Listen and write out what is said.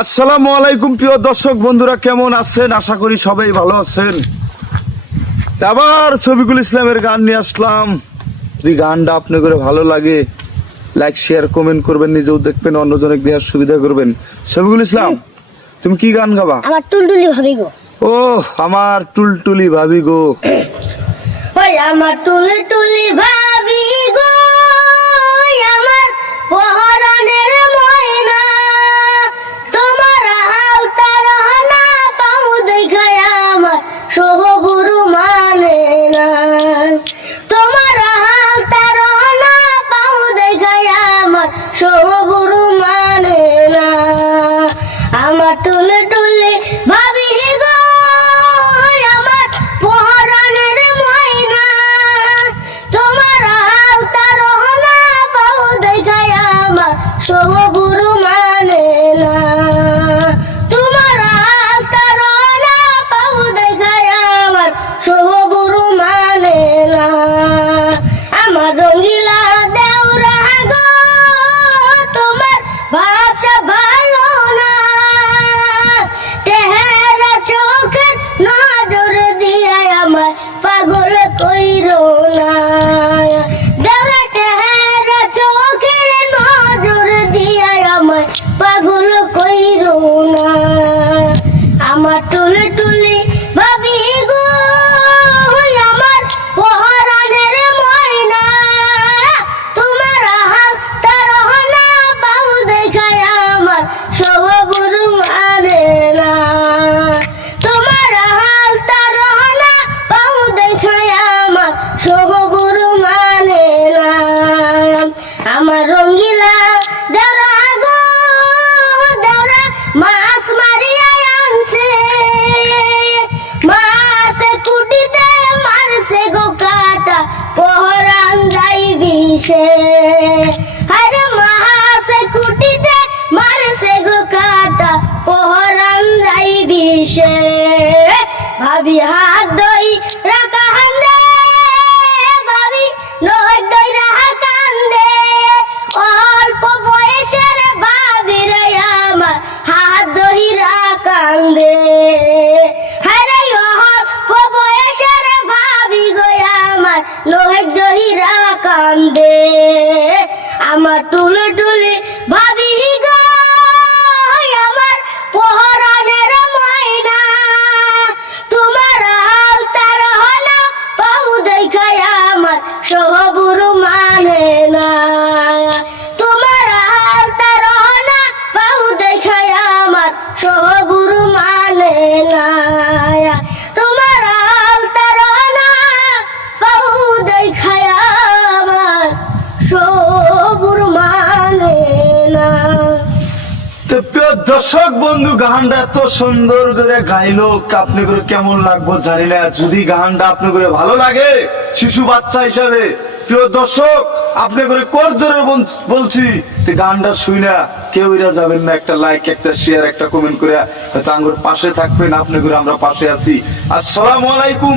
আসসালামু আলাইকুম প্রিয় দর্শক বন্ধুরা, কেমন আছেন? আশা করি সবাই ভালো আছেন। আবার শফিকুল ইসলামের গান নিয়ে আসলাম। যদি গানটা আপনাদের ভালো লাগে লাইক শেয়ার কমেন্ট করবেন, নিজেও দেখবেন, অন্যজনকে দেওয়ার সুবিধা করবেন। শফিকুল ইসলাম, তুমি কি গান গাবা? আমার টুলটুলি ভাবি গো। ও আমার টুলটুলি ভাবি গো। ওই আমার টুলটুলি ভাবি গো, আমার পহরানের ময়না, তোমার হালতা রহনা পাও দেখায় আমার সোহবুরু মানে না। তোমার হালতা রহনা পাও দেখায় আমার সোহবুরু মানে না। আমার টুলটুলি ভাবি গো, আমার পহরানের ময়না, তোমার হালতা রহনা পাও দেখায় আমার সোহবুরু মানে না। তোমার হালতা রহনা পাও দেখায় আমার সোহবুরু মানে না। আমার রঙ্গিলা দেওরা গো, তোমার ভাবটা ভালো না। তেহারা চোখের নজর দিয়া আমার পাগল কইরো না। দেওরা তেহারা চোখের নজর দিয়া আমার পাগল কইরো না। আমার টুলটুলি ভাবি গো, আমার পহরানের ময়না, তোমার হালতা রহনা পাও দেখায় আমার সোহবুরু মানে না। তোমার হালতা রহনা পাও দেখায় আমার সোহবুরু মানে না। আমার রঙ্গিলা দেওরা গো, দেওরা মাছ মারিয়া আনছে, মাছে কুটিতে মারছে গো কাটা, পহরান যাই বিষে। আরে মাছে কুটিতে মারছে গো কাটা, পহরান যাই বিষে। ভাবি হাত দই রাখা হান্দে, ভাবি নয় দই রাখা কান্দে। অল্প বয়সের ভাবি রে আমার হাত দই রাখা কান্দে। আরে অল্প বয়সের ভাবি গো আমার নয় দই রাখা কান্দে। আমার টুলটুলি ভাবি গো, আমার পহরানের ময়না, তোমার হালতা রহনা পাও দেখায় আমার সোহবুরু মানে না। তোমার হালতা রহনা পাও দেখায় আমার সোহবুরু মানে না। তোমার হালতা রহনা পাও দেখায় আমার সোহবুরু মানে না। তো প্রিয় দর্শক বন্ধু, গানটা এত সুন্দর করে গাইলো, আপনি করে কেমন লাগবো জানি না। যদি গানটা আপনি করে ভালো লাগে শিশু বাচ্চা হিসাবে, প্রিয় দর্শক আপনি করে কোর ধরে বলছি, গানটা শুই না কেউ ইরা যাবেন না। একটা লাইক, একটা শেয়ার, একটা কমেন্ট করে আঙ্গুর পাশে থাকবেন। আপনি করে আমরা পাশে আছি। আসসালামু আলাইকুম।